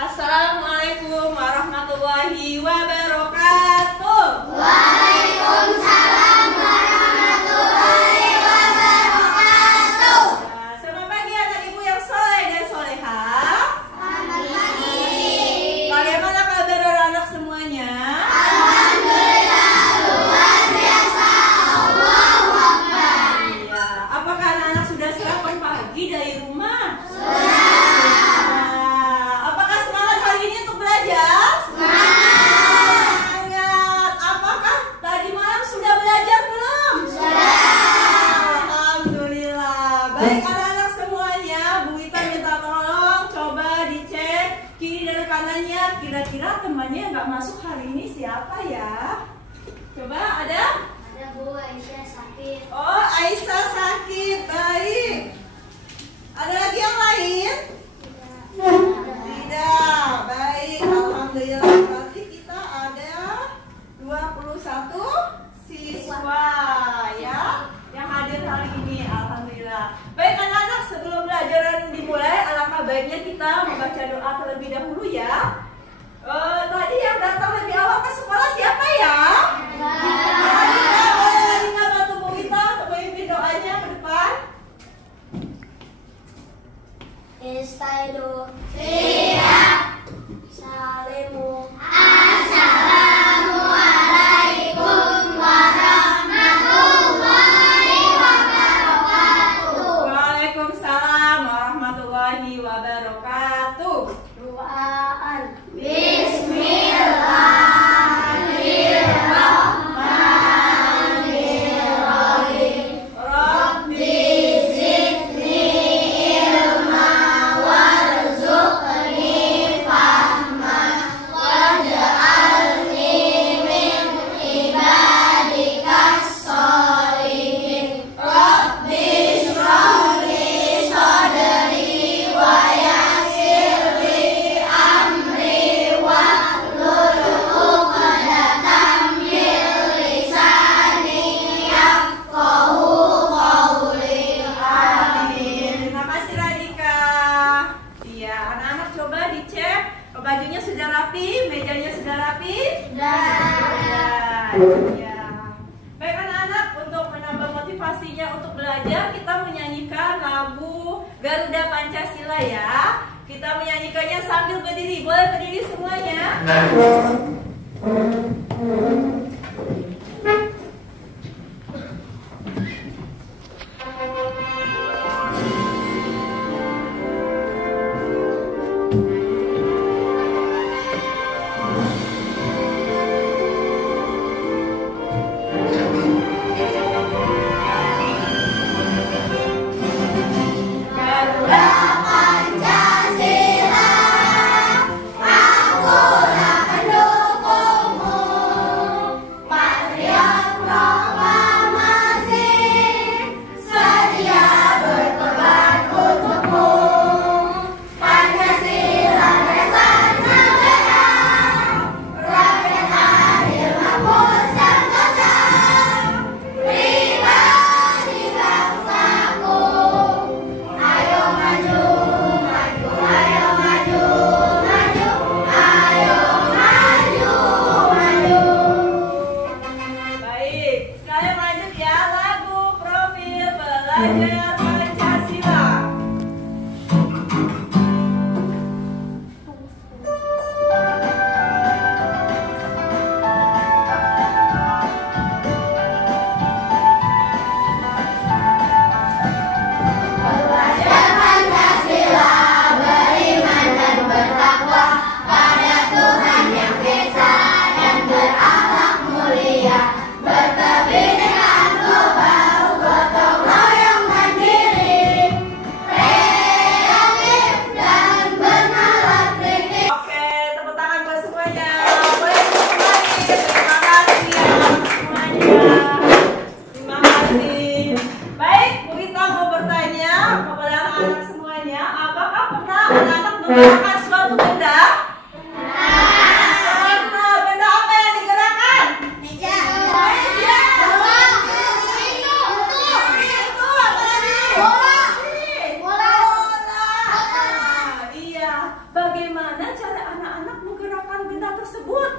Assalamualaikum warahmatullahi wabarakatuh. Waalaikumsalam warahmatullahi wabarakatuh. Nah, selamat pagi anak ibu yang soleh dan soleha. Selamat pagi. Bagaimana kabar anak-anak semuanya? Alhamdulillah luar biasa. Allahu Akbar. Iya. Apakah anak-anak sudah sarapan pagi dari rumah? Sudah. Apakah semangat hari ini untuk belajar? Semangat. Apakah tadi malam sudah belajar belum? Sudah. Alhamdulillah. Baik anak-anak semuanya, Bu Wita minta tolong coba dicek kiri dan kanannya. Kira-kira temannya yang nggak masuk hari ini siapa ya? Coba ada? Ada Bu Aisyah sakit. Oh, Aisyah sakit. Baik. Ada lagi yang lain? Tidak. Baik, alhamdulillah. Berarti kita ada 21 siswa ya yang hadir hari ini. Alhamdulillah. Baik anak-anak, sebelum pelajaran dimulai, alangkah baiknya kita membaca doa terlebih dahulu ya. Tadi yang datang lebih awal ke sekolah siapa ya? Ingat bantu Bu Wita untuk memimpin doanya ke depan. Istaidu. Siap. Salimu. Assalamualaikum warahmatullahi wabarakatuh. Waalaikumsalam warahmatullahi wabarakatuh. Doaan. Bismillahirrahmanirrahim. Rabbi Zidni ilma warzuqni fahma waj'alni min ibadikas sholihin. Rabbi shrah li sadri wa yassir li amri wahlul 'uqdatam min lisani yafqahu qawli. Amin. Terima kasih Radika. Iya, anak-anak coba dicek bajunya sudah rapi, mejanya sudah rapi. Sudah. Ya. Baik anak-anak, untuk menambah motivasinya untuk belajar, kita menyanyikan lagu Garuda Pancasila ya. Kita menyanyikannya sambil berdiri. Boleh berdiri semuanya? Garuda Pancasila, akulah pendukungmu. anak-anak menggerakkan benda tersebut?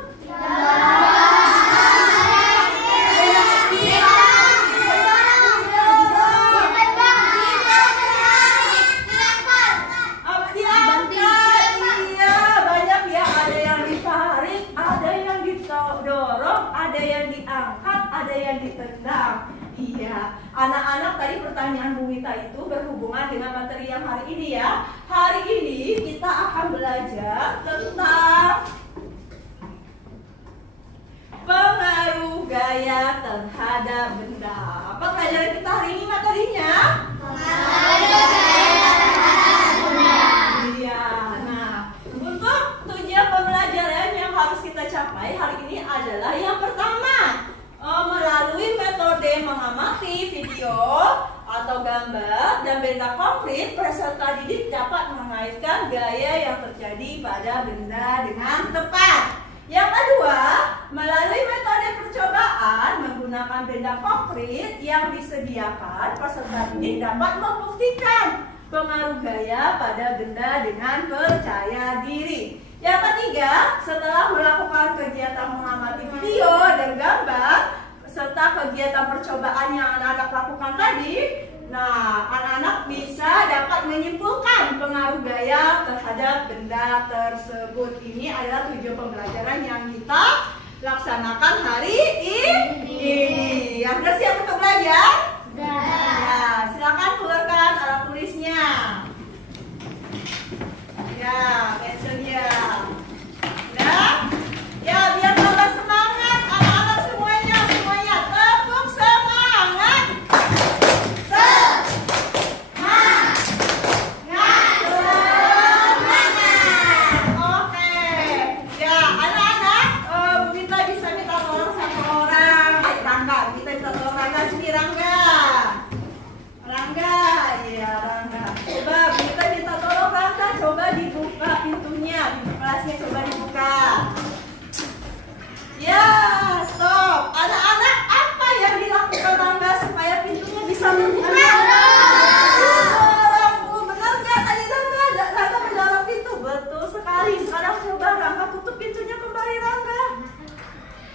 Ditendang. Iya, anak-anak tadi pertanyaan Bu Wita itu berhubungan dengan materi yang hari ini ya. Hari ini kita akan belajar tentang pengaruh gaya terhadap benda. Apa pelajaran kita hari ini materinya? Pengaruh gaya terhadap benda. Iya, nah untuk tujuan pembelajaran yang harus kita capai hari ini adalah yang pertama, melalui metode mengamati video atau gambar dan benda konkret, peserta didik dapat mengaitkan gaya yang terjadi pada benda dengan tepat. Yang kedua, melalui metode percobaan menggunakan benda konkret yang disediakan, peserta didik dapat membuktikan pengaruh gaya pada benda dengan percaya diri. Yang ketiga, setelah melakukan kegiatan mengamati video dan gambar serta kegiatan percobaan yang anak-anak lakukan tadi, nah anak-anak bisa dapat menyimpulkan pengaruh gaya terhadap benda tersebut. Ini adalah tujuan pembelajaran yang kita laksanakan hari ini. Yang sudah siap untuk belajar? Ya, silakan keluarkan alat tulisnya. Ya, pensilnya. Nah, ya biar tambah semangat anak-anak semuanya, tepuk semangat. Semangat. Oke. Ya, anak-anak, Bu Wita bisa minta tolong satu orang. Rangga, kita minta tolong Rangga sini, Rangga. Rangga, iya Rangga. Coba Bu Wita minta tolong Rangga, coba dibuka pintunya, pintu kelasnya coba dibuka. Ya, stop. Anak-anak, apa yang dilakukan Rangga supaya pintunya bisa terbuka? Benar nggak tadi Rangga mendorong pintu? Betul sekali. Sekarang coba Rangga tutup pintunya kembali, Rangga.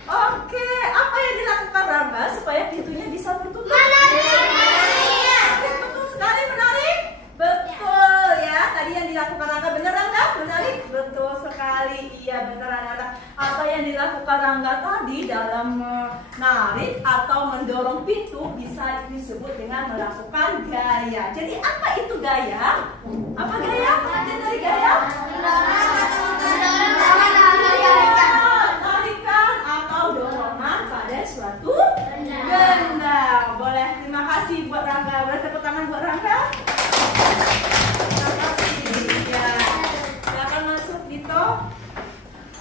Oke, apa yang dilakukan Rangga supaya pintunya bisa tertutup? Betul sekali, menarik. Betul ya, tadi yang dilakukan Rangga benar Rangga? Menarik? Betul sekali, iya benar anak-anak. Apa yang dilakukan Rangga tadi dalam menarik atau mendorong pintu bisa disebut dengan melakukan gaya. Jadi apa itu gaya? Apa gaya? Artinya dari gaya? Tarikan atau dorongan pada suatu benda. Boleh, terima kasih buat Rangga. Boleh tepuk tangan buat Rangga? Terima kasih. Ya, silakan masuk Dito.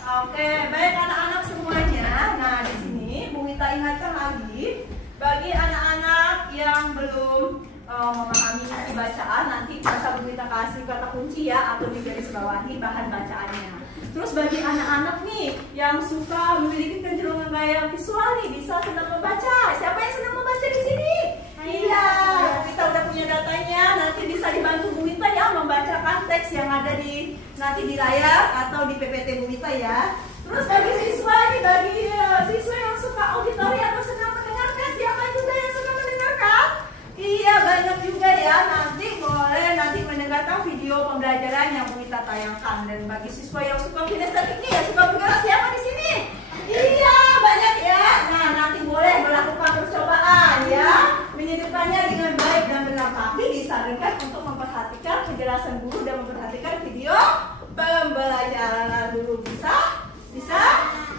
Oke, baik anak-anak semuanya. Nah, di sini Bu Wita ingatkan lagi bagi anak-anak yang belum memahami isi bacaan, nanti bisa Bu Wita kasih kata kunci ya atau di garis bawahi bahan bacaannya. Terus bagi anak-anak nih yang suka memiliki kecenderungan gaya visual nih, bisa senang membaca. Siapa yang senang membaca di sini? Iya, kita udah punya datanya. Nanti bisa dibantu Bu Wita ya membacakan teks yang ada di nanti di layar atau di PPT Bu Wita ya. Terus bagi siswa nih, bagi siswa yang suka auditori atau senang mendengarkan, siapa juga yang senang mendengarkan? Iya, banyak juga ya. Nanti boleh mendengarkan video pembelajaran yang Bu Wita tayangkan. Dan bagi siswa yang suka kinestetik nih, ya suka bergerak, siapa di sini? Iya, banyak ya. Nah, nanti boleh melakukan percobaan ya, menyelipkannya dengan baik dan benar. Tapi disarankan untuk memperhatikan penjelasan guru dan memperhatikan video pembelajaran dulu. Bisa?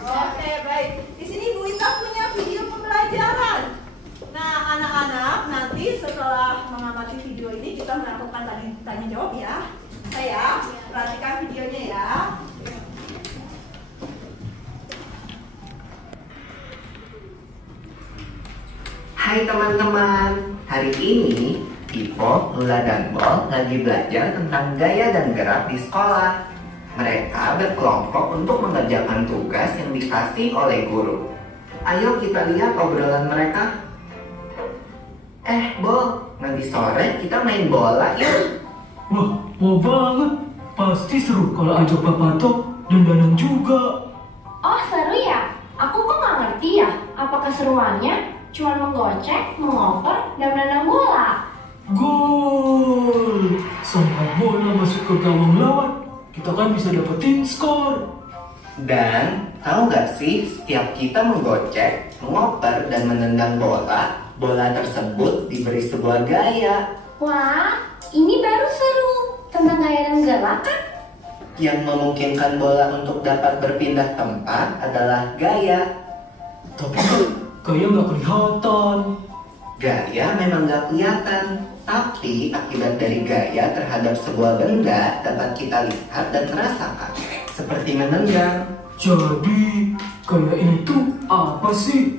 Oke, baik. Di sini Bu Wita punya video pembelajaran. Nah, anak-anak, nanti setelah mengamati video ini kita melakukan tanya jawab ya. Saya perhatikan videonya ya. Hai teman-teman, hari ini Ipo, Lula, dan Bol lagi belajar tentang gaya dan gerak di sekolah. Mereka berkelompok untuk mengerjakan tugas yang dikasih oleh guru. Ayo kita lihat obrolan mereka. Bol, nanti sore kita main bola yuk. Wah, mau banget. Pasti seru kalau ajak Bapak Tok. dandanan juga. Oh seru ya? Aku kok nggak ngerti ya. Apa keseruannya? Cuma menggocek, mengoper, dan menendang bola. Gol! Sampai bola masuk ke gawang lawan, kita kan bisa dapetin skor. Dan tahu gak sih, setiap kita menggocek, mengoper, dan menendang bola, bola tersebut diberi sebuah gaya Wah, ini baru seru. Tentang gaya dan gerak kan? yang memungkinkan bola untuk dapat berpindah tempat adalah gaya. Tapi kan gaya nggak kelihatan. Gaya memang gak kelihatan, tapi akibat dari gaya terhadap sebuah benda dapat kita lihat dan rasakan, seperti menendang. Jadi, gaya itu apa sih?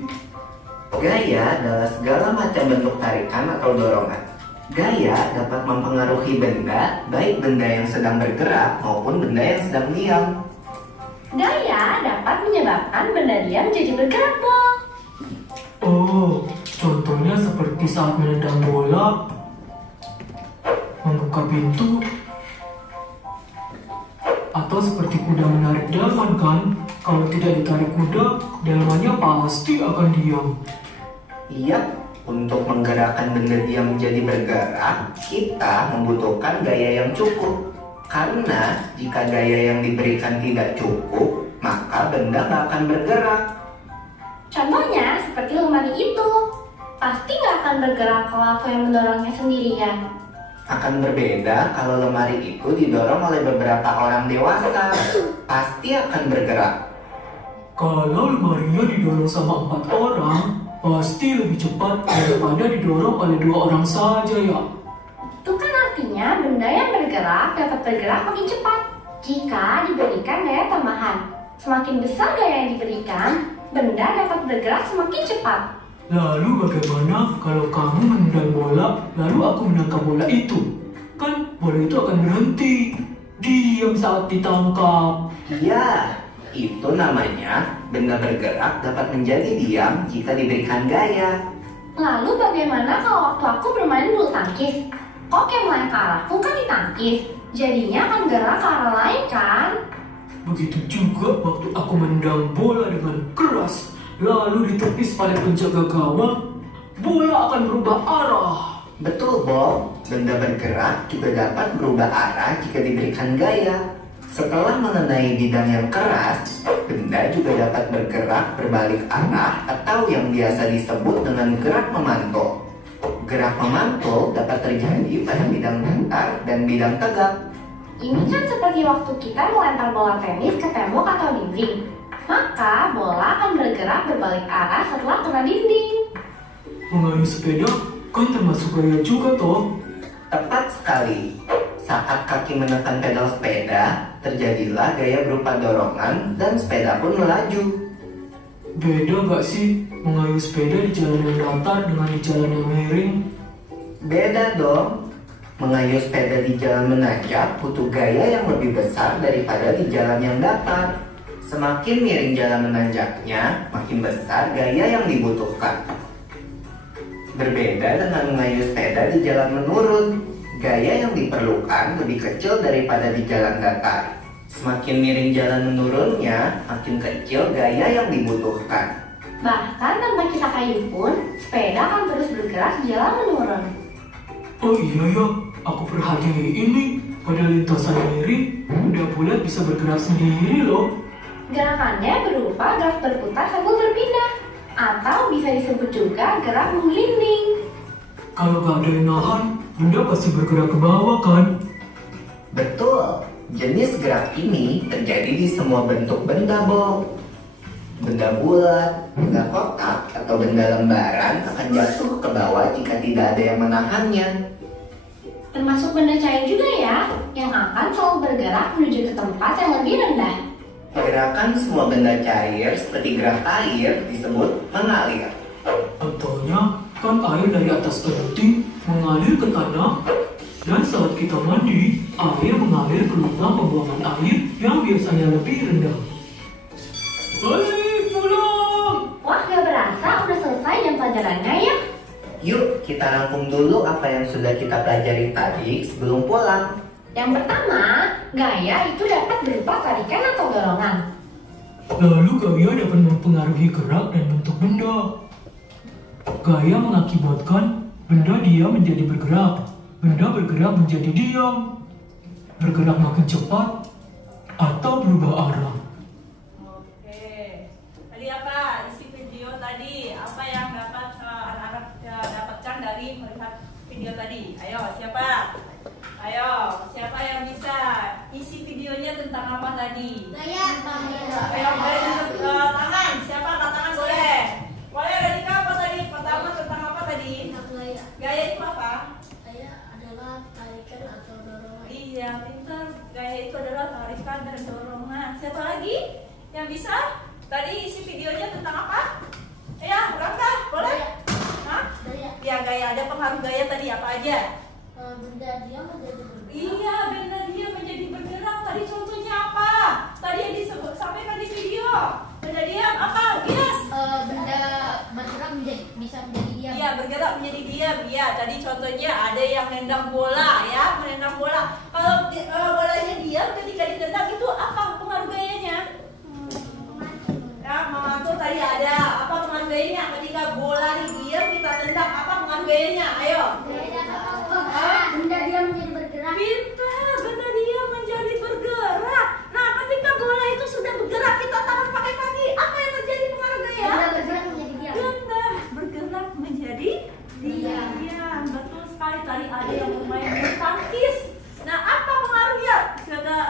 Gaya adalah segala macam bentuk tarikan atau dorongan. Gaya dapat mempengaruhi benda, baik benda yang sedang bergerak maupun benda yang sedang diam. Gaya dapat menyebabkan benda diam jadi bergerak, Bol. Oh, contohnya seperti saat menendang bola, membuka pintu, atau seperti kuda menarik delman kan? Kalau tidak ditarik kuda, delmannya pasti akan diam. Iya, untuk menggerakkan benda diam menjadi bergerak, kita membutuhkan gaya yang cukup. Karena jika gaya yang diberikan tidak cukup, maka benda nggak akan bergerak. Contohnya seperti lemari itu. Pasti nggak akan bergerak kalau aku yang mendorongnya sendirian. Akan berbeda kalau lemari itu didorong oleh beberapa orang dewasa. Pasti akan bergerak. Kalau lemarinya didorong sama 4 orang, pasti lebih cepat daripada didorong oleh 2 orang saja ya. Itu kan artinya benda yang bergerak dapat bergerak makin cepat jika diberikan gaya tambahan. Semakin besar gaya yang diberikan, benda dapat bergerak semakin cepat. Lalu bagaimana kalau kamu menendang bola, lalu aku menangkap bola itu? Kan bola itu akan berhenti, diam saat ditangkap. Iya, itu namanya benda bergerak dapat menjadi diam jika diberikan gaya. Lalu bagaimana kalau waktu aku bermain bulu tangkis? Kok yang mulai ke arahku kan ditangkis, jadinya akan gerak ke arah lain kan? Begitu juga waktu aku menendang bola dengan keras, lalu ditepis pada penjaga gawang, bola akan berubah arah. Betul, Bob. Benda bergerak juga dapat berubah arah jika diberikan gaya. Setelah mengenai bidang yang keras, benda juga dapat bergerak berbalik arah atau yang biasa disebut dengan gerak memantul. Gerak memantul dapat terjadi pada bidang datar dan bidang tegak. Ini kan seperti waktu kita melempar bola tenis ke tembok atau dinding. Maka bola akan bergerak berbalik arah setelah kena dinding. Mengayuh sepeda kan termasuk gaya juga toh. Tepat sekali. Saat kaki menekan pedal sepeda, terjadilah gaya berupa dorongan dan sepeda pun melaju. Beda gak sih mengayuh sepeda di jalan yang datar dengan di jalan yang miring? Beda dong. Mengayuh sepeda di jalan menanjak butuh gaya yang lebih besar daripada di jalan yang datar. Semakin miring jalan menanjaknya, makin besar gaya yang dibutuhkan. Berbeda dengan mengayuh sepeda di jalan menurun, gaya yang diperlukan lebih kecil daripada di jalan datar. Semakin miring jalan menurunnya, makin kecil gaya yang dibutuhkan. Bahkan tanpa kita kayuh pun, sepeda akan terus bergerak di jalan menurun. Oh iya ya, aku perhatiin ini pada lintasan miring, benda bulat bisa bergerak sendiri loh. Gerakannya berupa gerak berputar sambil berpindah, atau bisa disebut juga gerak menggelinding. Kalau gak ada yang nahan, benda pasti bergerak ke bawah kan? Betul, jenis gerak ini terjadi di semua bentuk benda, Bob. Benda bulat, benda kotak, atau benda lembaran akan jatuh ke bawah jika tidak ada yang menahannya. Termasuk benda cair juga ya, yang akan selalu bergerak menuju ke tempat yang lebih rendah. Gerakan semua benda cair seperti gerak air disebut mengalir. Contohnya, kan air dari atas tebing mengalir ke tanah, dan saat kita mandi, air mengalir ke lubang pembuangan air yang biasanya lebih rendah. Balik pulang! Wah, gak berasa udah selesai jam pelajarannya ya. Yuk, kita rangkum dulu apa yang sudah kita pelajari tadi sebelum pulang. Yang pertama, gaya itu dapat berupa tarikan atau dorongan. Lalu gaya dapat mempengaruhi gerak dan bentuk benda. Gaya mengakibatkan benda diam menjadi bergerak, benda bergerak menjadi diam, bergerak makin cepat, atau berubah arah. Oke. Tadi apa isi video tadi? Apa yang dapat anak-anak dapatkan dari melihat video tadi? Ayo, siapa? Ayo, siapa yang bisa? Isi videonya tentang apa tadi? Gaya. Ayo, boleh tangan. Siapa angkat tangan boleh? Boleh dari apa tadi? Pertama tentang apa tadi? Gaya. Gaya itu apa? Gaya adalah tarikan atau dorongan. Iya, pintar. Gaya itu adalah tarikan dan dorongan. Siapa lagi yang bisa? Tadi isi videonya tentang apa? Ya, Rangga, boleh? Hah? Gaya. Ya, gaya. Ada pengaruh gaya tadi apa aja? Benda dia menjadi bergerak. Iya, benda dia menjadi bergerak. Tadi contohnya apa? Tadi yang disebut sampaikan di video. Benda diam apa? Yes. Benda bergerak bisa menjadi diam. Iya, bergerak menjadi diam. Iya, tadi contohnya ada yang menendang bola ya, menendang bola. Kalau bolanya diam ketika ditendang itu apa pengaruh gayanya? Ya, mengatur tadi ada. Apa pengaruh gayanya? Ketika bola diam kita tendang, apa pengaruh gayanya? Ayo. Benda dia menjadi bergerak. Pintar, benda dia menjadi bergerak. Nah, ketika bola itu sudah bergerak, kita tahan pakai kaki. Apa yang terjadi pengaruh gaya? Benda bergerak menjadi diam. Benda bergerak menjadi diam. Betul sekali. Tadi ada yang bermain bulu tangkis. Nah, apa pengaruhnya?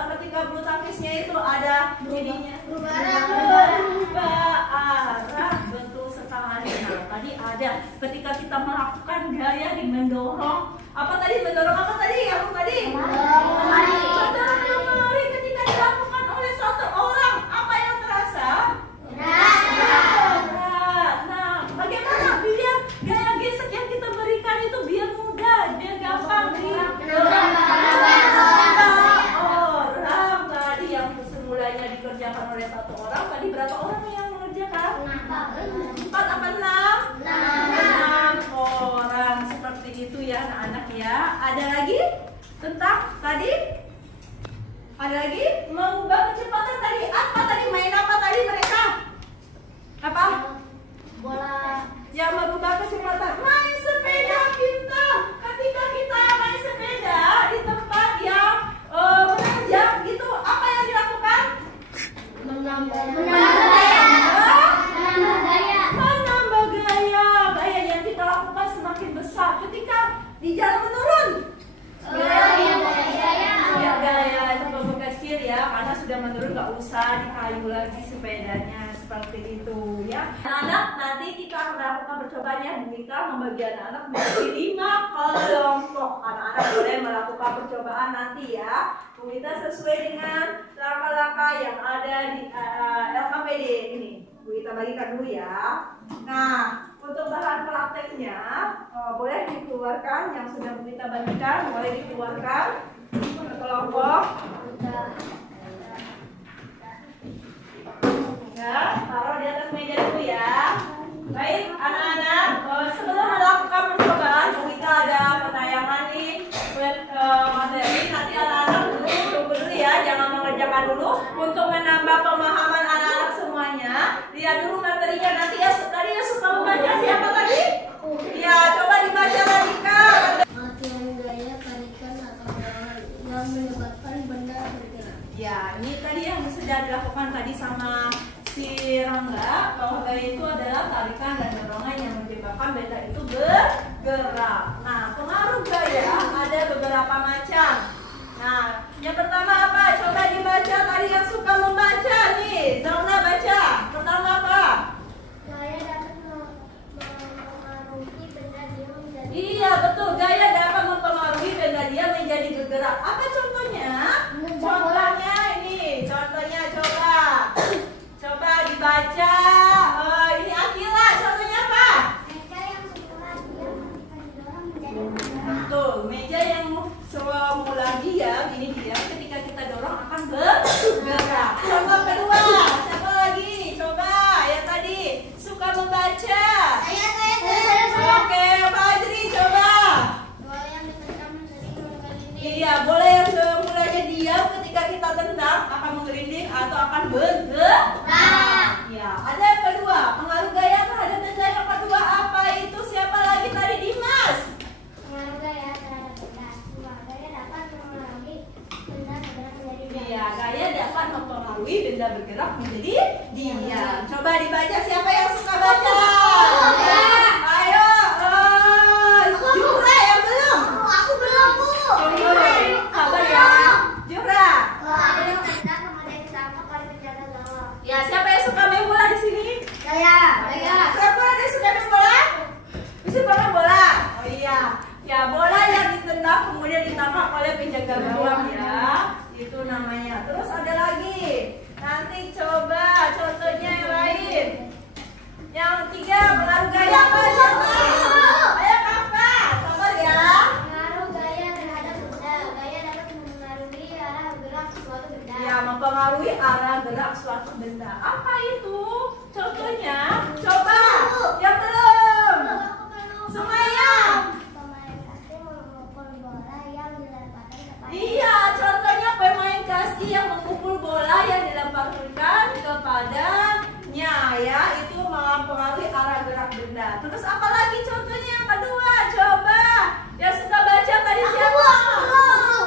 Ketika bulu tangkisnya itu ada jadinya Berubah arah. berubah arah. Betul sekali. Nah, tadi ada ketika kita melakukan gaya di mendorong. Apa tadi mendorong apa tadi? Yang tadi? Mendorong lemari ketika dilakukan oleh satu orang. Apa yang terasa? Berat. Nah, bagaimana biar gaya gesek yang kita berikan itu biar mudah, biar gampang orang tadi yang semulanya dikerjakan oleh satu orang, tadi berapa orang yang mengerjakan? 4 apa 6? 6 orang. Seperti itu ya anak-anak ya. Ada lagi tentang tadi? Ada lagi mengubah kecepatan tadi. Apa tadi? Main apa tadi mereka? Apa? Bola. Yang merubah kecepatan. Main sepeda pintar. Ketika kita main sepeda di tempat yang menanjak gitu, apa yang dilakukan? Menambah gaya. Menambah gaya. Gaya yang kita lakukan semakin besar. Ketika di jalan menurun. Gaya itu kecil ya, karena sudah menurun nggak usah dikayu lagi sepedanya seperti itu ya. Anak nanti kita akan melakukan percobaan ya. Kita membagi anak-anak menjadi 5 kelompok. Anak-anak boleh melakukan percobaan nanti ya. Kita sesuai dengan langkah-langkah yang ada di LKPD ini. Kita bagikan dulu ya. Nah, untuk bahan prakteknya boleh dikeluarkan yang sudah kita bagikan, boleh dikeluarkan ke kelompok. Ya, taruh di atas meja dulu ya. Baik, anak-anak, sebelum melakukan percobaan, kita ada penayangan nih materi. Nanti anak-anak tunggu dulu ya, jangan mengerjakan dulu. Untuk menambah pemahaman anak-anak semuanya, lihat dulu materinya. Nanti ya, tadi ya suka membaca siapa tadi? Ya, coba dibaca lagi Kak. Latihan gaya tarikan atau dorongan yang menyebabkan benda bergerak. Ya, ini tadi yang sudah dilakukan tadi sama si Rangga, bahwa gaya itu adalah tarikan dan dorongan yang menyebabkan benda itu bergerak. Nah, pengaruh gaya ada beberapa macam. Nah, yang pertama apa? Coba dibaca tadi yang suka membaca nih. Zauna baca. Pertama apa? Gaya dapat mempengaruhi benda dia menjadi. Iya, betul. Gaya dapat mempengaruhi benda dia menjadi bergerak. Apa contohnya? Contohnya ini. Contohnya coba. Coba dibaca. Ini Akila. Contohnya apa? Meja yang semula diam ketika didorong menjadi bergerak. Betul. Meja yang semula diam, ini dia. Ketika kita dorong akan bergerak. akan bergerak. Ya, ada yang kedua, pengaruh gaya terhadap benda yang kedua apa itu? Siapa lagi tadi, Dimas? Pengaruh gaya terhadap benda. Gaya dapat mempengaruhi benda bergerak menjadi diam. Iya, gaya dapat mempengaruhi benda bergerak menjadi diam. Coba dibaca, siapa yang suka baca? Ayo, Jura yang belum? Aku belum, Bu. Sabar ya, Jura. Ada benda kemudian ditangkap oleh penjaga gawang. Ya, siapa yang suka main bola di sini? Gaya. Siapa ada yang suka main bola? Bisa main bola? Oh iya. Ya, bola yang ditendang kemudian ditangkap oleh penjaga gawang ya. Itu namanya. Terus ada lagi. Nanti coba contohnya yang lain. Yang ketiga, pengaruh gaya apa? Siapa? Ayo kakak, sabar ya. Pengaruh gaya terhadap benda. Gaya dapat mempengaruhi arah gerak suatu benda. Ya, mempengaruhi arah gerak suatu benda. Apa itu? Contohnya, coba. Yang belum. Semuanya. Pemain kaki memukul bola yang dilemparkan kepada. Iya, contohnya pemain kaki yang memukul bola yang dilemparkan kepadanya ya, itu mempengaruhi arah gerak benda. Terus apa lagi contohnya yang kedua? Coba. Yang suka baca tadi siapa? Belum.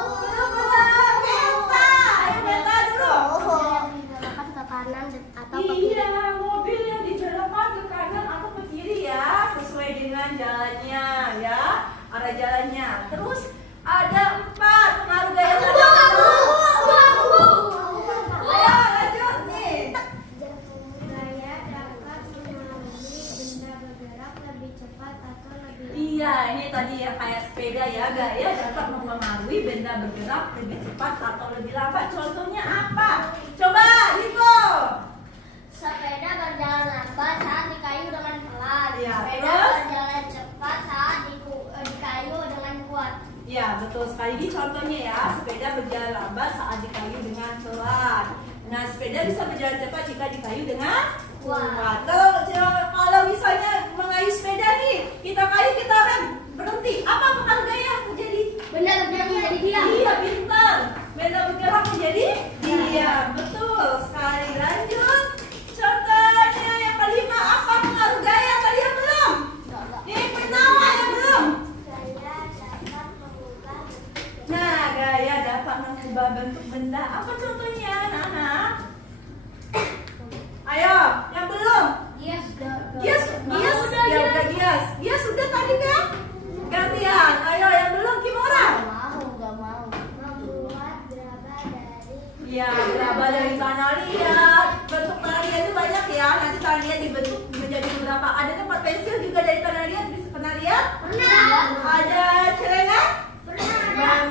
Meta. Ayo Meta dulu. Yang dibelokkan ke kanan atau ke kiri. Iya, mobil yang dibelokkan ke kanan atau ke kiri ya, sesuai dengan jalannya ya, arah jalannya. Terus ada 4 pengaruh gaya terhadap Ayo lanjut nih. Gaya dapat mempengaruhi benda bergerak lebih cepat atau lebih lambat. Iya, ini tadi ya kayak sepeda ya, gaya dapat mempengaruhi benda bergerak lebih cepat atau lebih lambat. Contohnya apa? Coba, Hiko. Sepeda berjalan lambat saat dikayu dengan pelan. Iya, Sepeda terus? berjalan cepat saat dikayu dengan kuat. Ya, betul sekali. Ini contohnya ya, sepeda berjalan lambat saat dikayu dengan pelan. Nah, sepeda bisa berjalan cepat jika dikayu dengan kuat. Kalau misalnya mengayuh sepeda nih, kita kayu, kita rem, berhenti. Apa pengaruh gaya terjadi? Benda bergerak menjadi diam. Iya, pintar. Benda bergerak menjadi diam. Betul sekali. Lanjut. Contohnya yang kelima, apa pengaruh gaya? Tadi yang belum? Nih, pertama yang belum. Gaya dapat mengubah bentuk. Nah, gaya dapat mengubah bentuk benda. Apa contohnya, anak-anak? Ayo, yang belum? Yes, Gias, Gias sudah tadi kan? Gantian. Ayo, yang belum, Kimura. Gak mau. Membuat gerabah dari. Iya, gerabah dari tanah liat. Bentuk tanah liat itu banyak ya. Nanti tanah liat dibentuk menjadi beberapa. Ada tempat pensil juga dari tanah liat. Pernah lihat? Pernah. Ada celengan? Pernah.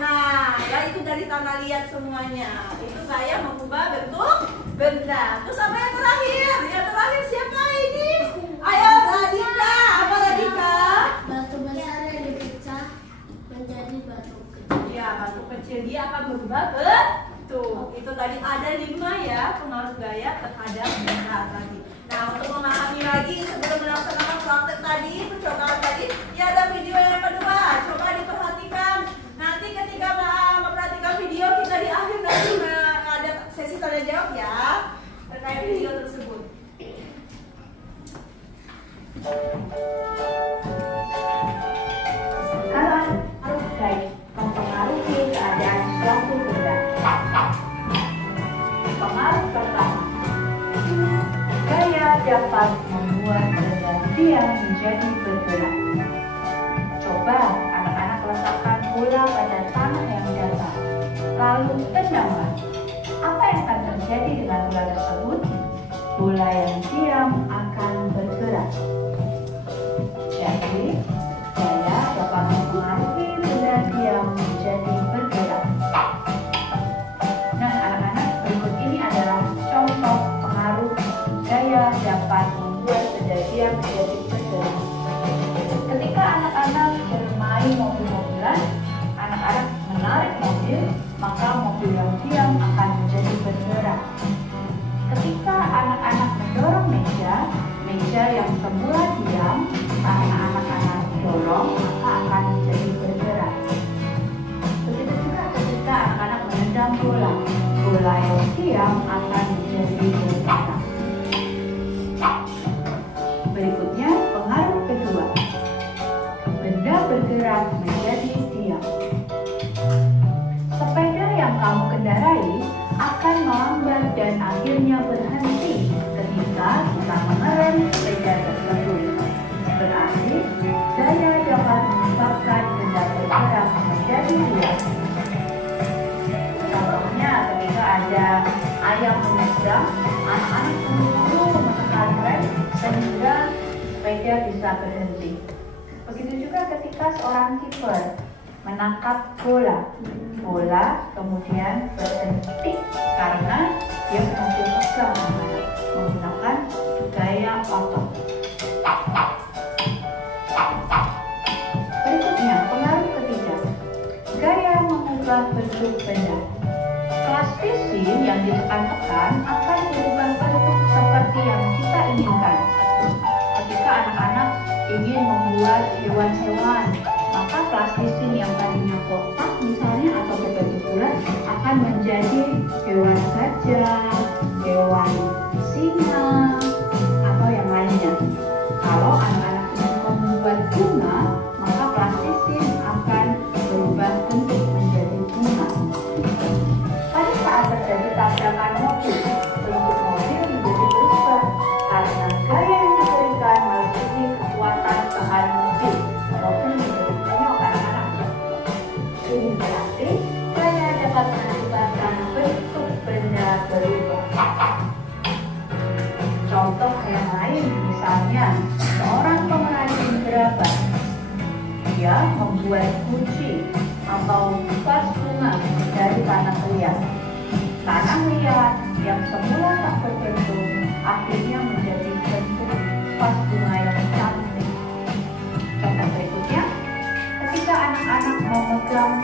Nah, ya itu dari tanah liat semuanya. Itu saya mengubah bentuk benda. Terus apa yang terakhir? Yang terakhir siapa ini? Ayo Radika. Apa Radika? Batu besar yang dipecah menjadi batu kecil. Ya, batu kecil dia akan berubah bentuk. Itu tadi ada 5 ya pengaruh gaya terhadap benda tadi. Nah, untuk memahami lagi sebelum melaksanakan praktek tadi, percobaan tadi, ya ada video yang kedua. Coba diperhatikan. Nanti ketika memperhatikan video kita di akhir nanti ada sesi tanya jawab ya terkait video tersebut. Sekarang arus gaya mempengaruhi keadaan suatu benda. Pengaruh pertama, gaya dapat membuat benda diam menjadi bergerak. Coba anak-anak letakkan bola pada tanah yang datar, lalu tendanglah. Apa yang akan terjadi dengan bola tersebut? Bola yang diam akan bergerak. Jadi, gaya dapat mempengaruhi benda diam menjadi bergerak. Nah, anak-anak, berikut ini adalah contoh pengaruh gaya dapat membuat benda diam menjadi bergerak. Ketika anak-anak bermain mobil-mobilan, anak-anak menarik mobil, maka mobil yang diam akan menjadi bergerak. bisa berhenti. Begitu juga ketika seorang kiper menangkap bola kemudian berhenti karena dia berhasil pegang menggunakan gaya otot. Berikutnya, pengaruh ketiga, gaya mengubah bentuk benda. Plastisin yang ditekan-tekan akan berubah bentuk seperti yang kita inginkan. Ketika anak-anak ingin membuat hewan-hewan, maka plastisin yang tadinya kotak misalnya atau berbentuk bulat akan menjadi hewan gajah, hewan singa, atau yang lainnya. Kalau anak-anak ingin membuat bunga, maka plastisin akan berubah bentuk menjadi bunga. Pada saat terjadi tabrakan mobil, bentuk mobil menjadi berubah karena gaya yang diberikan melebihi kekuatan bahan mobil. Mobil menjadi penyok anak-anak. Ini berarti gaya dapat mengakibatkan bentuk benda berubah. Contoh yang lain, misalnya seorang pengrajin gerabah, dia membuat kunci atau vas bunga dari tanah liat. Tanah liat yang semula tak berbentuk akhirnya menjadi bentuk vas bunga yang cantik. Contoh berikutnya, ketika anak-anak memegang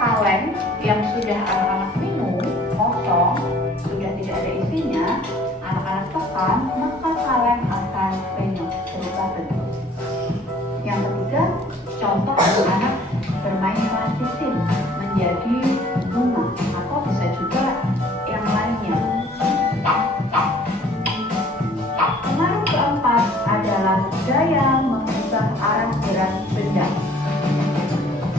kaleng yang sudah anak-anak minum kosong, sudah tidak ada isinya, anak-anak tekan, maka kaleng akan penyok berubah bentuk. Yang ketiga, contoh anak-anak bermain plastisin menjadi bunga atau bisa juga yang lainnya. Pengaruh keempat adalah gaya mengubah arah gerak benda.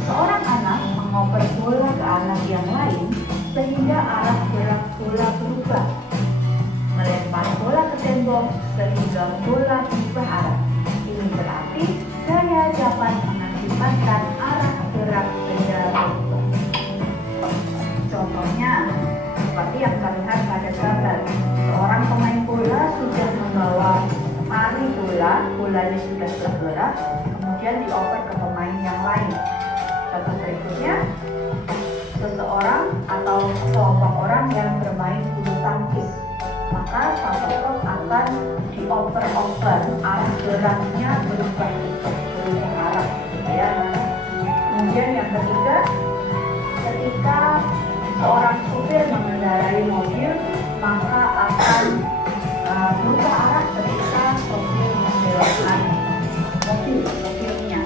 Seorang anak mengoper bola ke anak yang lain sehingga arah gerak bola berubah. Melempar bola ke tembok sehingga bola berubah arah. Ini berarti gaya dapat mengakibatkan arah gerak benda berubah. Contohnya, seperti yang terlihat pada gambar, seorang pemain bola sudah membawa mari bolanya sudah bergerak, kemudian dioper ke pemain yang lain. Contoh berikutnya, seseorang atau sekelompok orang yang bermain bulu tangkis, maka shuttlecock akan dioper-oper, arah geraknya berubah arah, ya. Kemudian yang ketiga, ketika seorang supir mengendarai mobil, maka akan berubah arah ketika sopir membelokkan mobilnya.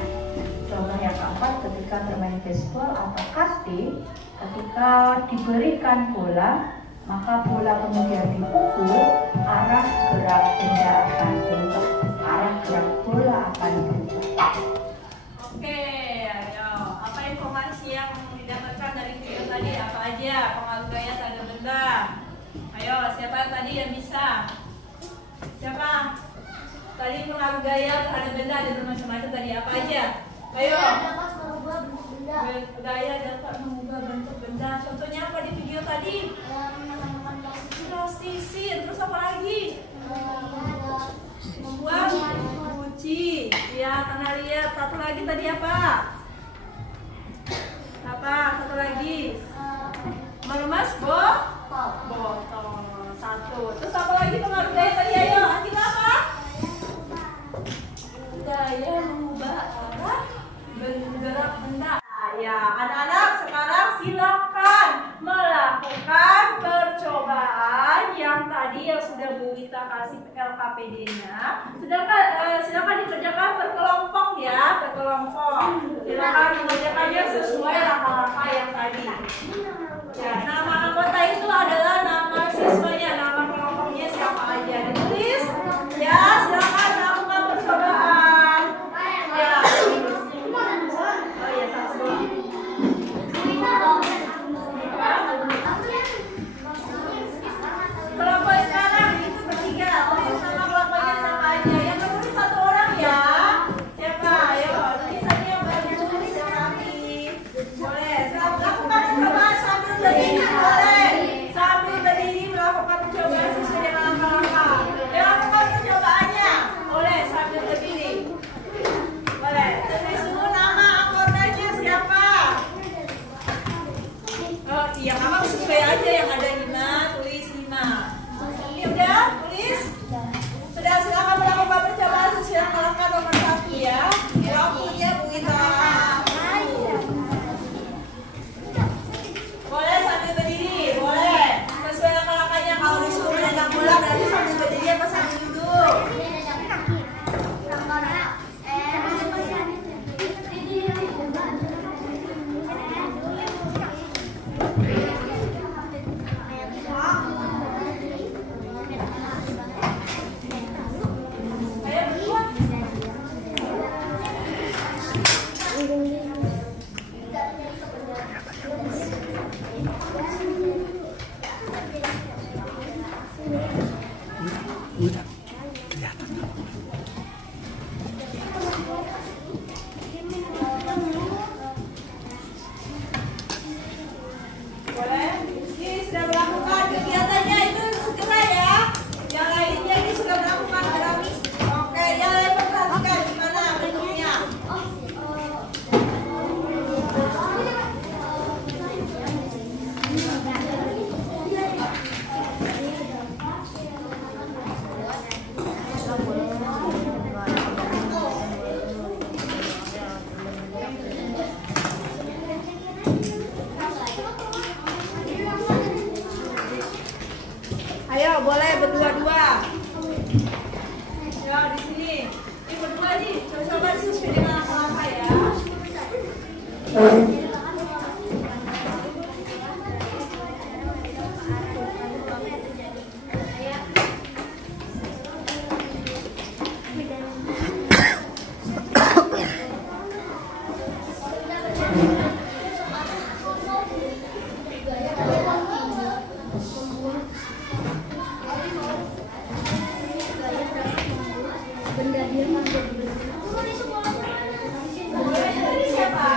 Contoh yang keempat, ketika bermain baseball atau kasti, ketika diberikan bola, maka bola kemudian dipukul, arah gerak benda akan berubah, arah gerak bola akan berubah. Oke, ayo. Apa informasi yang didapatkan dari video tadi? Apa aja pengaruh gaya terhadap benda? Ayo, siapa tadi yang bisa? Siapa? Tadi pengaruh gaya terhadap benda ada bermacam-macam tadi. Apa aja? Ayo. Dapat merubah bentuk benda. Gaya dapat mengubah bentuk benda. Contohnya apa di video tadi? Menekan Plastisin. Terus apa lagi? Membuat kunci. Ya, tanah liat. Satu lagi tadi apa? Apa? Satu lagi. Meremas botol. Satu. Terus apa lagi pengaruh gaya tadi? Ayo, kita apa? Gaya mengubah arah bergerak benda. Ya, anak-anak sekarang silakan melakukan percobaan yang tadi yang sudah Bu Wita kasih LKPD-nya. Silakan dikerjakan berkelompok ya, berkelompok. Silakan mengerjakannya sesuai langkah-langkah yang tadi. Ya, nama anggota itu adalah nama siswanya, nama kelompoknya siapa aja. Ditulis. Ya, silakan lakukan percobaan. Ya. Oh ya, satu. Kelompok sekarang itu bertiga. Tulis nama kelompoknya siapa aja. Yang menulis satu orang ya. Siapa? Ayo, tulisannya yang bagus yang rapi. Boleh. Lakukan percobaan sambil berdiri. Boleh. Sambil Ayo, boleh berdua-dua. Ya, di sini. Ini berdua nih. Coba sesuai dengan langkah-langkah ya. Benda dia ngambil benda. Siapa?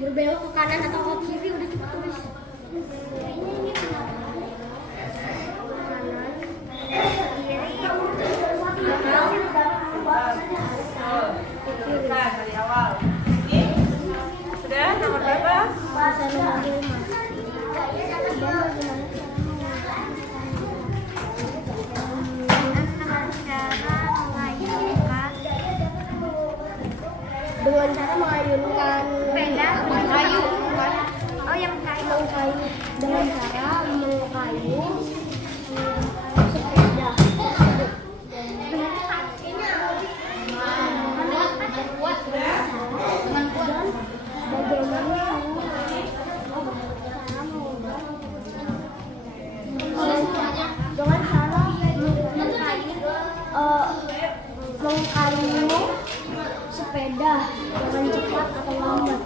berbelok ke kanan atau ke kiri, udah cepet tulis. Ini kenapa? Kanan, kiri, Nah, dari awal. Ini sudah nomor berapa? Dengan cara mengayunkan kayu. Oh, yang kayu. Dengan cara mengkayu sepeda. Dengan cara mengkayu sepeda dengan cepat atau lambat.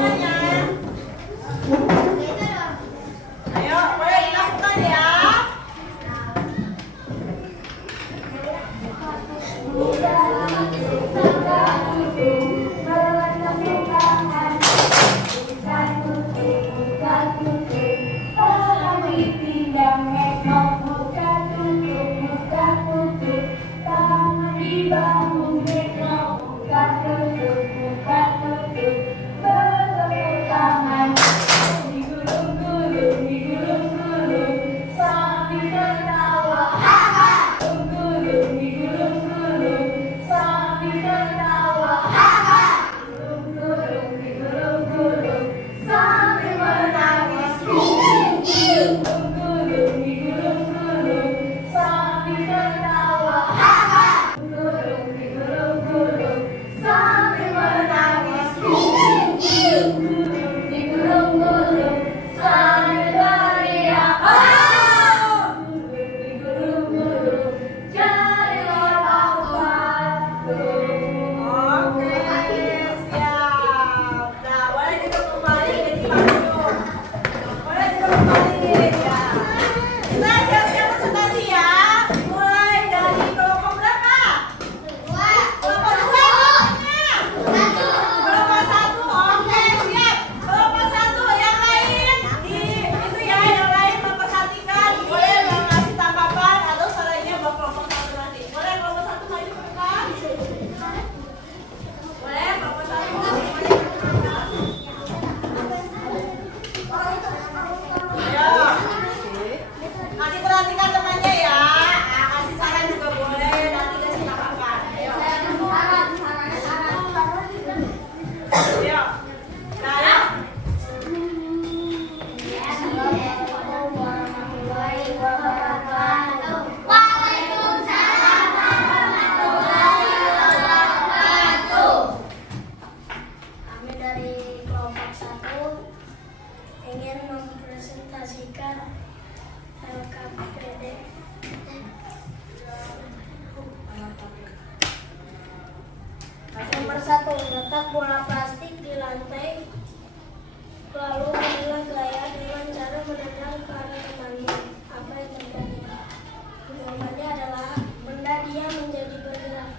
tangannya. Ayo, boleh dilakukan ya. Nomor 1, letak bola plastik di lantai, lalu berilah gaya dengan cara menendang ke arah temanmu. Apa yang terjadi? Jawabannya adalah benda dia menjadi bergerak.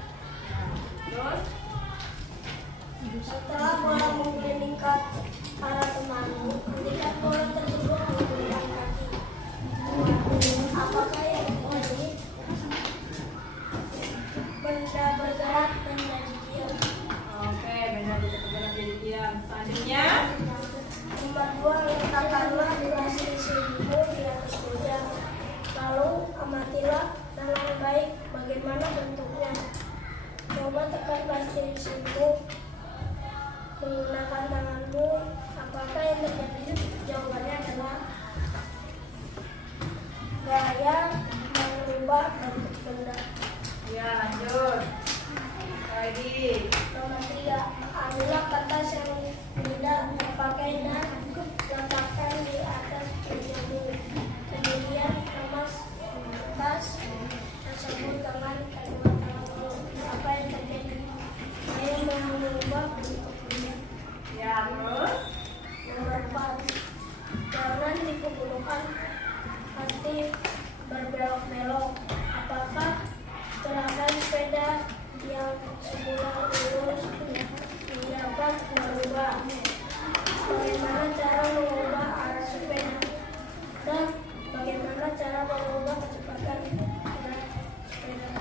Setelah bola mengelilingi ke arah temanmu, hentikan bola tersebut menggunakan kaki. Apakah yang terjadi? Benda bergerak dan menjadi diam. Oke, benda bergerak jadi diam. Selanjutnya, Nomor 2, letakkanlah plastik seribu di atas meja. Lalu amatilah dengan baik bagaimana bentuknya. Coba tekan plastik seribu menggunakan tanganmu. Apakah yang terjadi? Jawabannya adalah gaya mengubah bentuk benda. ya lanjut. Lagi. Nomor 3, ambillah kertas yang tidak terpakai dan letakkan di atas mejamu. Kemudian kemas kertas tersebut dengan kedua tanganmu. Apa yang terjadi? Saya mengubah bentuk benda. Ya, terus. Nomor 4, jangan dikumpulkan pasti berbelok-belok. Apakah gerakan sepeda yang semula lurus dapat berubah? Bagaimana cara mengubah arah sepeda? Dan bagaimana cara mengubah kecepatan gerak sepeda?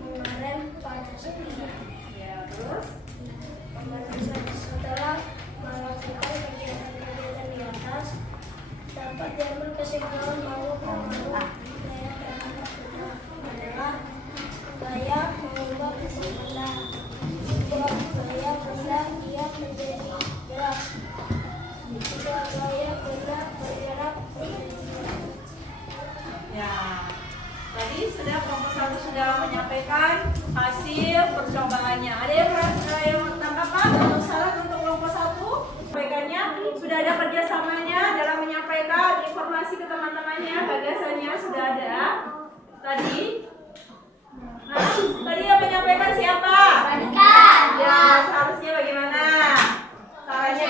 Mengarem pada sepeda. Ya, terus. Setelah melakukan kegiatan-kegiatan di atas, dapat diambil kesimpulan bahwa pengaruh gaya terhadap benda adalah gaya mengubah bentuk benda. Sebab gaya benda dia menjadi gerak. Jika gaya benda bergerak menjadi gerak. Ya. Tadi sudah kelompok 1 sudah menyampaikan hasil percobaannya. Ada yang tanggapan atau saran untuk kelompok 1? Sampaikannya sudah ada kerjasamanya dalam menyampaikan informasi ke teman-temannya, gagasannya sudah ada. Tadi, tadi yang menyampaikan siapa? Ya, seharusnya bagaimana? Caranya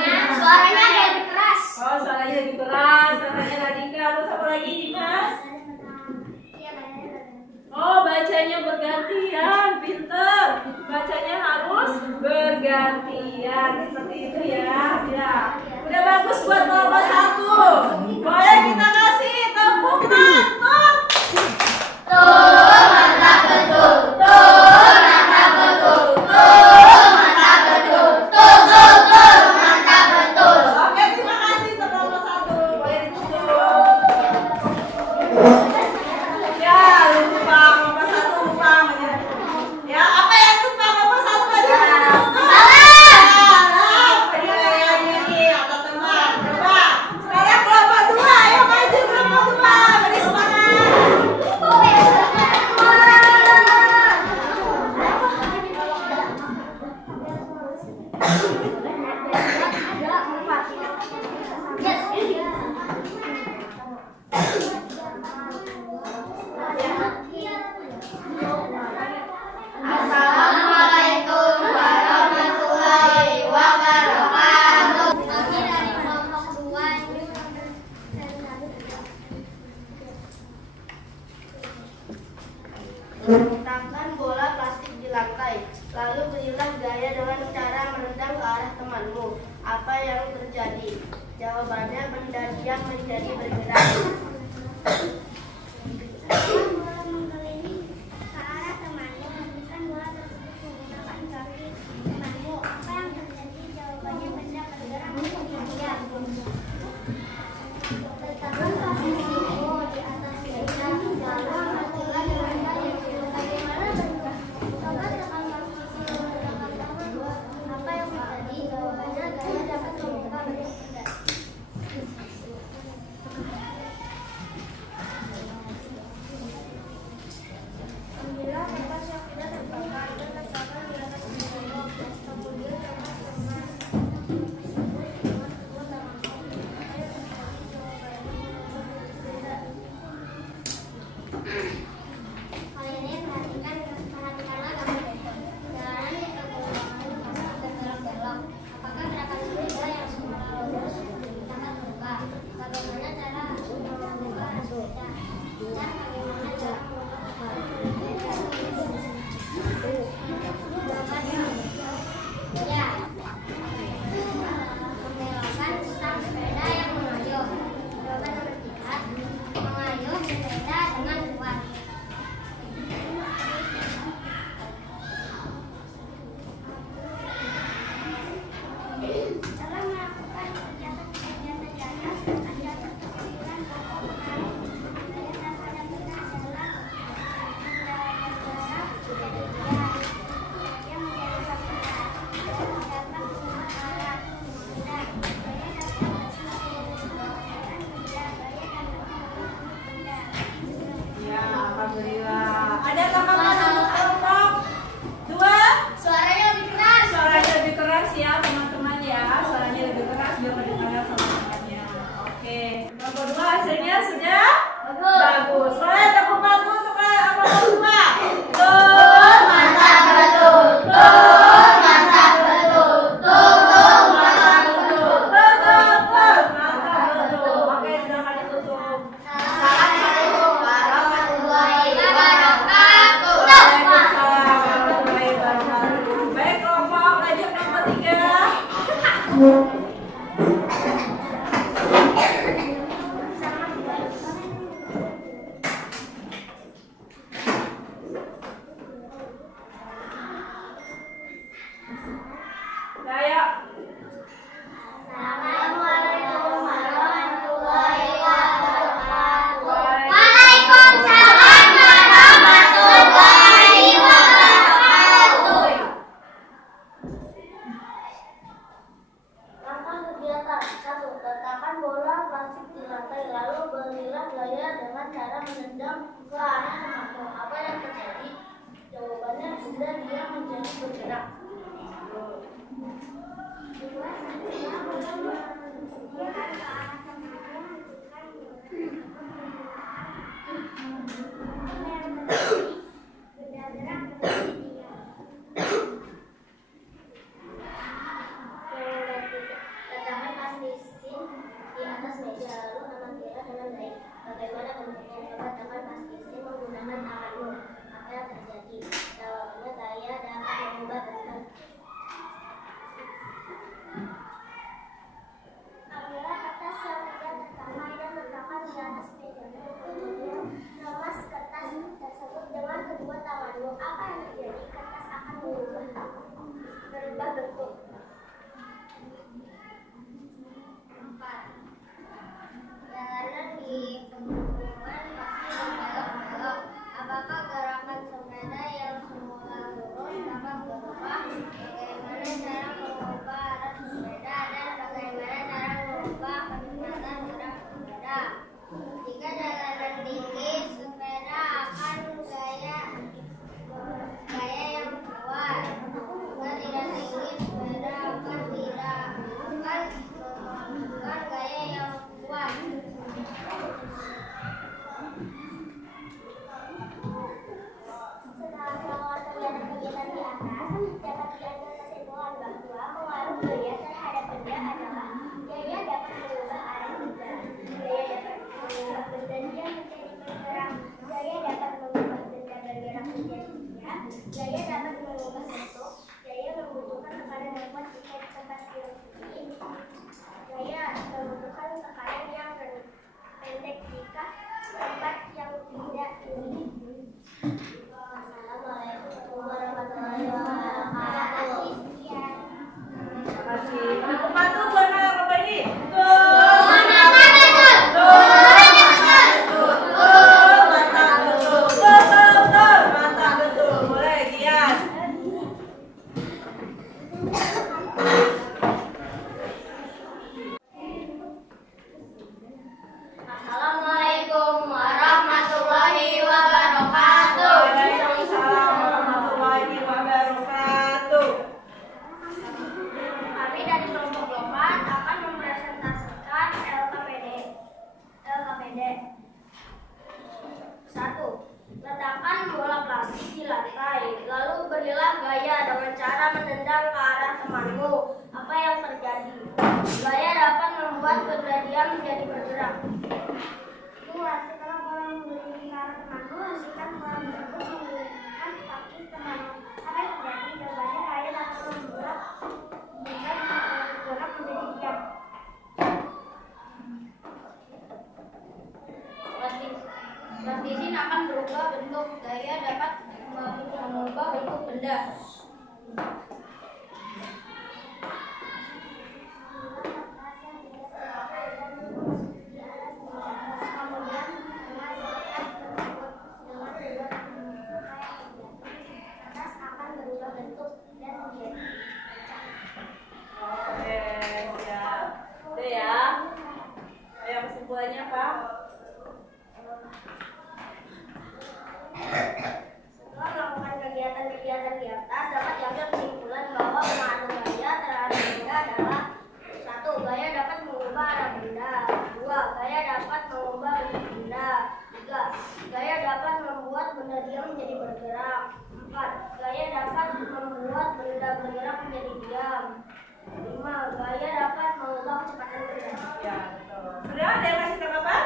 apa yang terjadi? Jawabannya benda yang menjadi bergerak. Bola mengelilingi ke arah temanmu, hentikan bola tersebut menggunakan kaki temanmu. Apa yang terjadi? Jawabannya benda bergerak menjadi diam. Letakkan kakimu di atas meja, lalu ambilkan benda yang bagaimana bergerak. Coba tekan kaki kiri menggunakan tangan. Apa yang terjadi? Jawabannya gaya dapat membuka banyak benda. Ambillah kertas yang tidak terbakar dan letakkan di atas meja. Kemudian lepas teman. Kali ini perhatikanlah gambar berikut. Jalanan di pergelangan pasar bergelok-gelok. Apakah gerakan benda yang semula lurus dapat berubah? Bagaimana cara membuka sepeda? Dan bagaimana cara membuka jawabannya ya. Membelokkan stang sepeda yang mengayuh. Jawaban nomor 3. Mengayuh sepeda dengan kuat. Dalam melakukan kegiatan-kegiatan di atas, Anda berkesimpulan bahwa menarik daya terhadap benda adalah benda bergerak yang menjadi bergerak dapat mengubah arah benda. Gaya dapat mengubahkan benda. Gaya dapat mengubah benda. Ya, alhamdulillah. Ada tambahan untuk kelompok 2? Suaranya lebih keras. Suaranya lebih keras ya teman-teman ya. Suaranya lebih keras biar kedengaran sama temannya. Oke. Kelompok 2 hasilnya sudah bagus. Boleh tepuk tangan untuk kelompok 2. Tuh, mantap betul. Tuh, mantap betul. Tuh, mantap betul. Tuh, mantap betul. Oke, silakan ditutup. Assalamualaikum warahmatullahi wabarakatuh. Waalaikumsalam warahmatullahi wabarakatuh. Baik kelompok, lanjut nomor 3. Saya Assalamualaikum warahmatullahi wabarakatuh. Waalaikumsalam warahmatullahi wabarakatuh. Langkah kegiatan 1. Letakkan bola plastik di lantai, lalu berilah gaya dengan cara menendang ke arah temanmu. Apa yang terjadi? Jawabannya benda dia menjadi bergerak. Letakkan plastisin di atas meja, lalu amatilah dengan baik. Bagaimana bentuknya? Coba tekan plastisin menggunakan tanganmu. Apa yang terjadi? Jawabannya gaya dapat mengubah bentuk. membuat benda diam menjadi bergerak. 2. Setelah bola mengelilingi ke arah temanmu, hasilkan bola tersebut menggunakan kaki temanmu. Apa yang terjadi? Jawabannya kaya dapat membuat benda bergerak menjadi diam. Plastisin akan berubah bentuk. Gaya dapat mengubah bentuk benda. Oke, siap. Udah ya. Ayo kesimpulannya apa? Setelah melakukan kegiatan-kegiatan di atas, dapat diambil kesimpulan bahwa pengaruh gaya terhadap benda adalah 1. Gaya dapat mengubah arah benda. 2. Gaya dapat mengubah bentuk benda. 3. Gaya dapat membuat benda diam menjadi bergerak. 4. Gaya dapat membuat benda bergerak menjadi diam. 5. Gaya dapat mengubah kecepatan benda. Ya, betul. Sudah ada yang kasih tanggapan?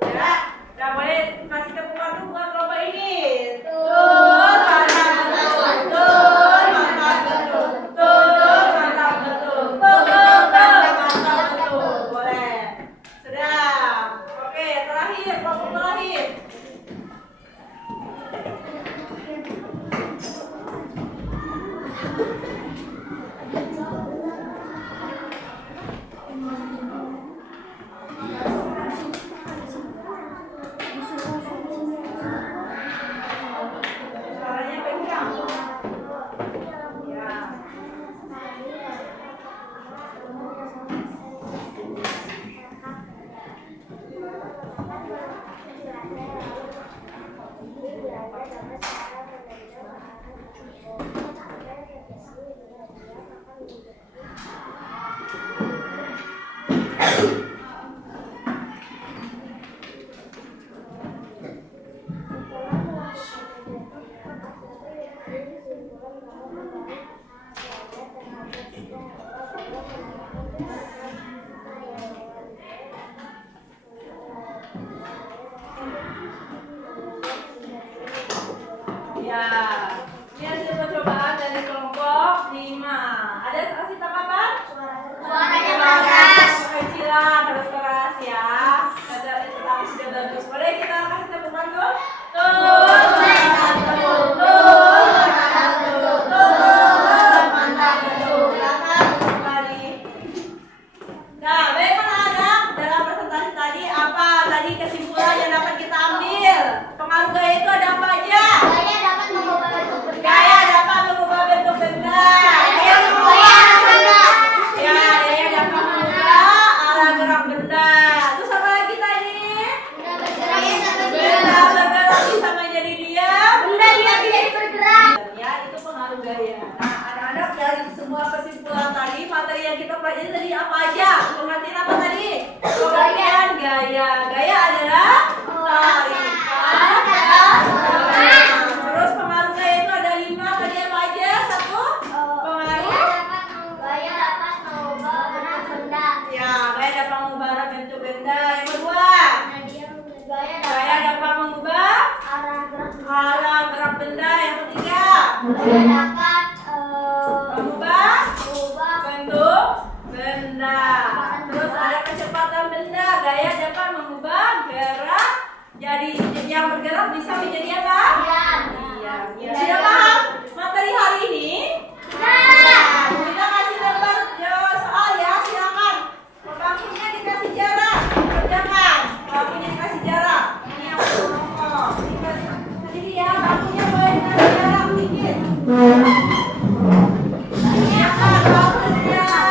Ya, udah boleh kasih tepuk tangan buat kelompok ini. Betul, mantap betul. Betul, mantap betul. Betul, mantap betul. Betul, mantap betul. Boleh. Sudah. Oke, terakhir, kelompok terakhir. Suaranya kencang. Ya. Ya, ini hasil percobaan dari kelompok 5. Ada kasih tanggapan? Suaranya bagus. Kecilan, harus keras ya. Tapi sudah bagus. Boleh kita kasih tepuk tangan dulu? Tuh, mantap betul. Tuh, mantap betul. Tuh, mantap betul. Silakan kembali. Nah, baik anak-anak, dalam presentasi tadi apa tadi kesimpulan yang dapat kita ambil? Pengaruh gaya itu ada apa aja? Gaya dapat mengubah bentuk benda. Gaya dapat mengubah bentuk benda. Ayo semua. Ya, gaya dapat mengubah arah gerak benda. Terus apa lagi tadi? Benda bergerak bisa menjadi diam. Benda diam menjadi bergerak. Ya, itu pengaruh gaya. Nah, anak-anak dari semua kesimpulan tadi, materi yang kita pelajari tadi apa aja? Pengertian apa tadi? Pengertian gaya. Gaya adalah tarikan dan gerak. Terus pengaruh gaya itu ada 5 tadi apa aja? 1. Pengaruh. Gaya dapat mengubah bentuk benda. Ya, gaya dapat mengubah bentuk benda. Yang kedua, gaya dapat mengubah arah gerak benda. Yang ketiga, Gaya dapat mengubah mengubah bentuk benda. Terus ada kecepatan benda. Gaya dapat mengubah gerak. Jadi yang bergerak bisa menjadi apa? Iya. Sudah paham materi hari ini? Nah, kita kasih lembar soal ya, silakan. Bangkunya dikasih jarak, kerjakan. Bangkunya dikasih jarak. Ini yang ngomong. Jadi ya, bangkunya boleh dikasih jarak sedikit. Ini apa? Bangkunya bergerak.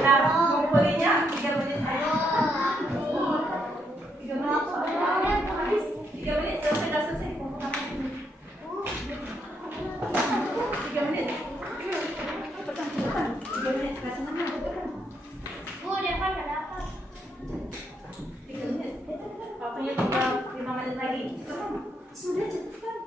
Nah, ngumpulinnya 3 menit aja. 3 menit. 3 menit selesai. 3 menit. Bu, Devan ada apa? Waktunya tinggal 5 menit lagi. Sudah cepat.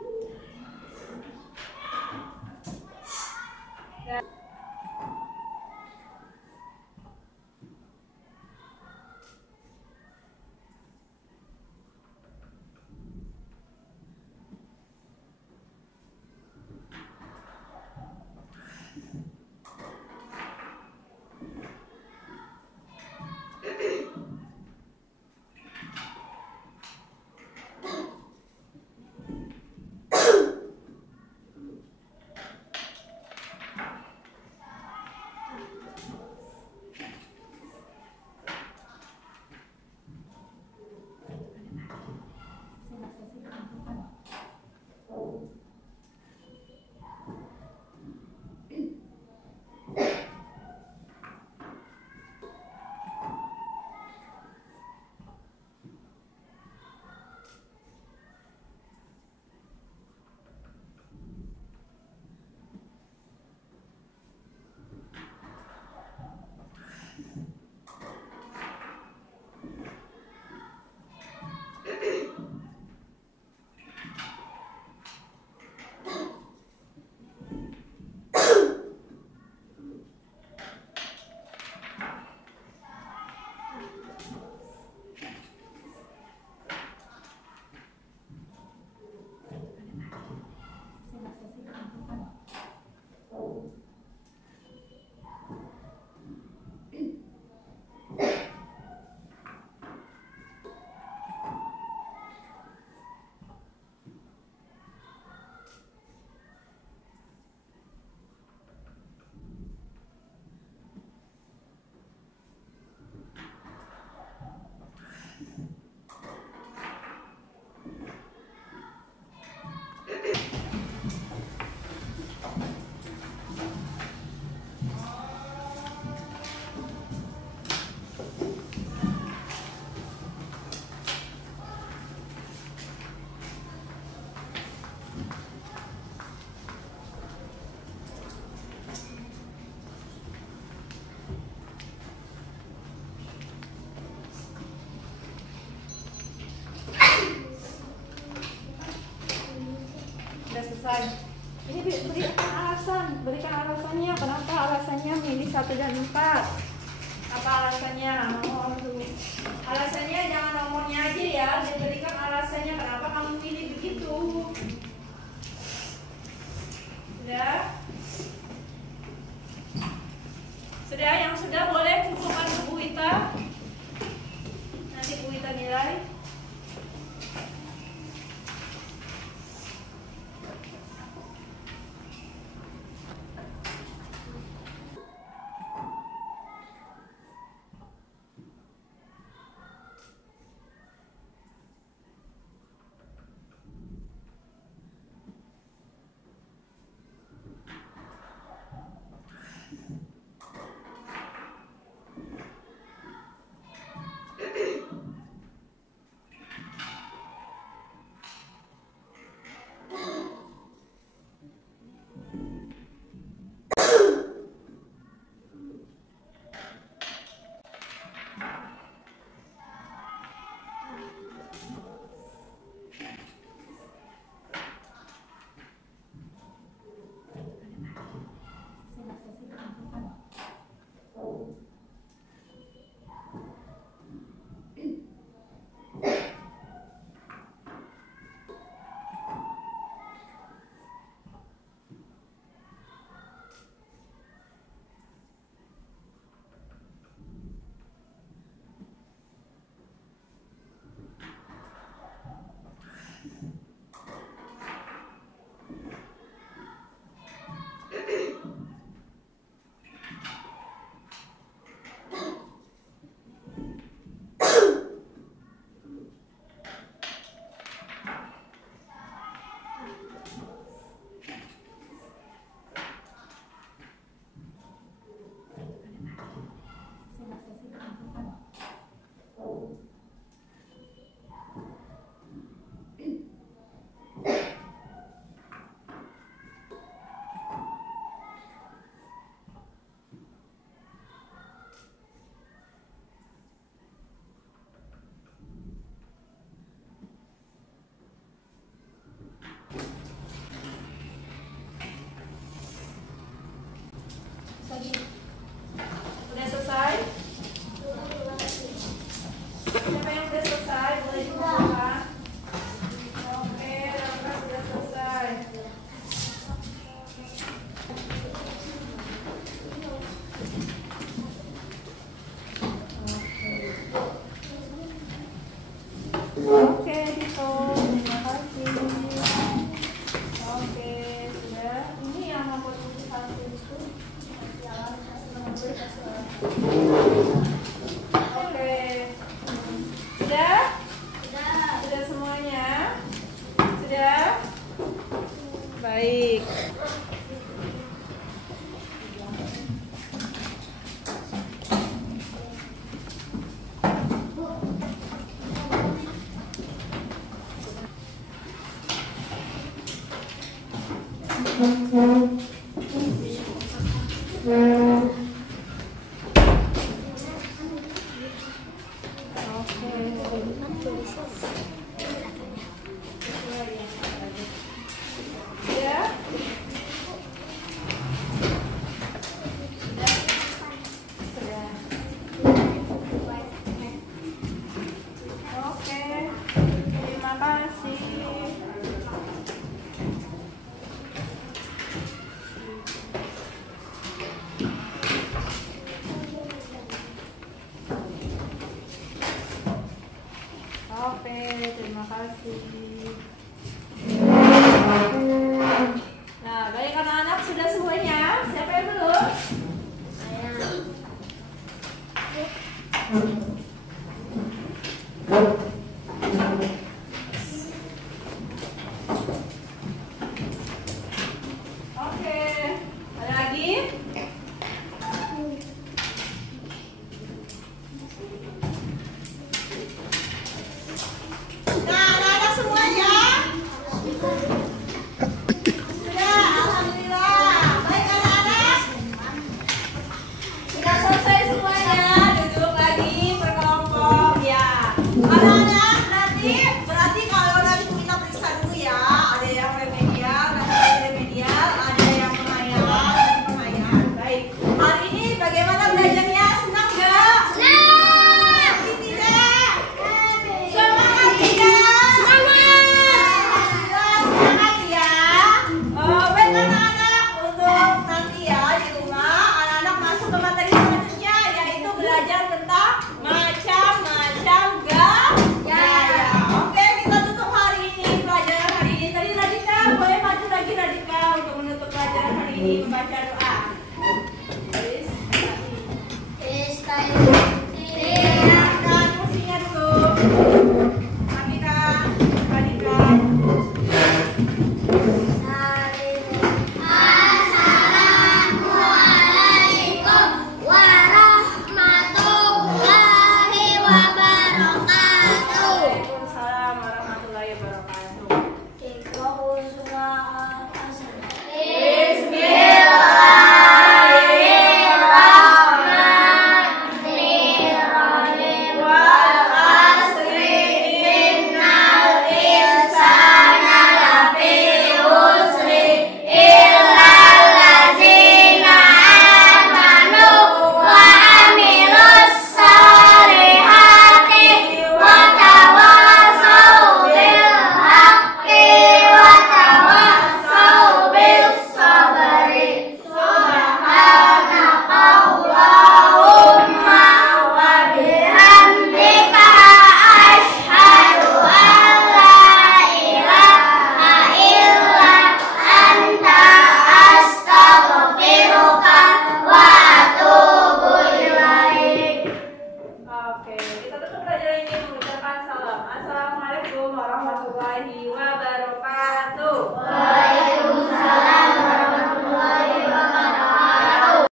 selesai. Ini berikan alasannya, kenapa alasannya milih 1 dan 4. Apa alasannya? Alasannya jangan nomornya aja ya, diberikan alasannya kenapa kamu pilih begitu. Sudah, yang sudah boleh kumpulkan ke Bu Ita. Nanti Bu Ita nilai. Udah selesai? Siapa yang udah selesai? Boleh dibuka. Oke, Raka sudah selesai. Oke, Dito, terima kasih. Oke, sudah. Ini yang nomor 1 itu. Oke. Sudah? Sudah semuanya? Sudah? Baik. Ya. Oke. Terima kasih. Oke, terima kasih. Nah, baik anak-anak sudah semuanya? Siapa yang belum? Oke, ada lagi? Nah, anak-anak semuanya? Sudah, alhamdulillah. Baik anak-anak. Sudah selesai semuanya. Duduk lagi berkelompok ya. Anak-anak berarti kalau nanti kita periksa dulu ya. Ada yang remedial, ada yang pengayaan. Baik. Hari ini bagaimana belajarnya? Senang nggak? Senang. Tidak. Semangat tidak? Semangat ya. Baik anak-anak, untuk nanti ya di rumah anak-anak masuk ke materi selanjutnya, yaitu belajar tentang macam-macam gaya. Oke, kita tutup hari ini pelajaran hari ini. Tadi Radika boleh maju lagi Radika untuk menutup pelajaran hari ini membaca doa.